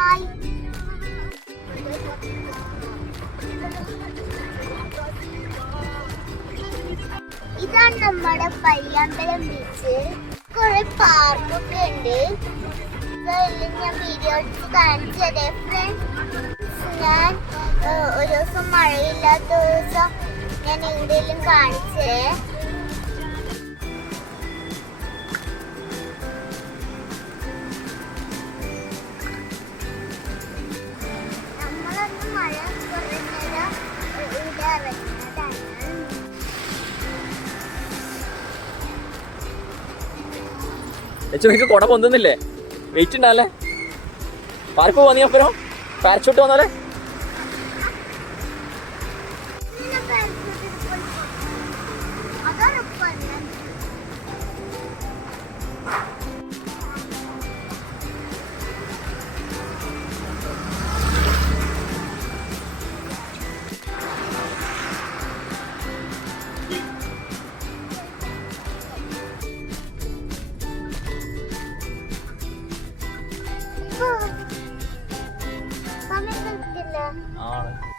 Hi. ഇതാണ് നമ്മുടെ Payyambalam beach. കുറെ പാർക്കൊക്കെ ഉണ്ട്. ഞാൻ വീഡിയോ എടുത്ത് കാണിച്ചു തരാം ഫ്രണ്ട്സ്. ഞാൻ ഒരു ദിവസം മഴയില്ലാത്ത ദിവസം ഞാൻ എവിടെയെങ്കിലും കാണിച്ചേ. നമ്മളൊന്ന് മഴ കുറഞ്ഞത് ഇവിടെ ഇറങ്ങുന്നതാണ്. നിങ്ങൾക്ക് കുട പൊന്തുന്നില്ലേ? വെയിറ്റ് ഉണ്ടല്ലേ? പാർക്ക് പോവാ അപ്പുറം പാരച്ചൂട്ട് വന്നാലേ. സമയം കിട്ടില്ല.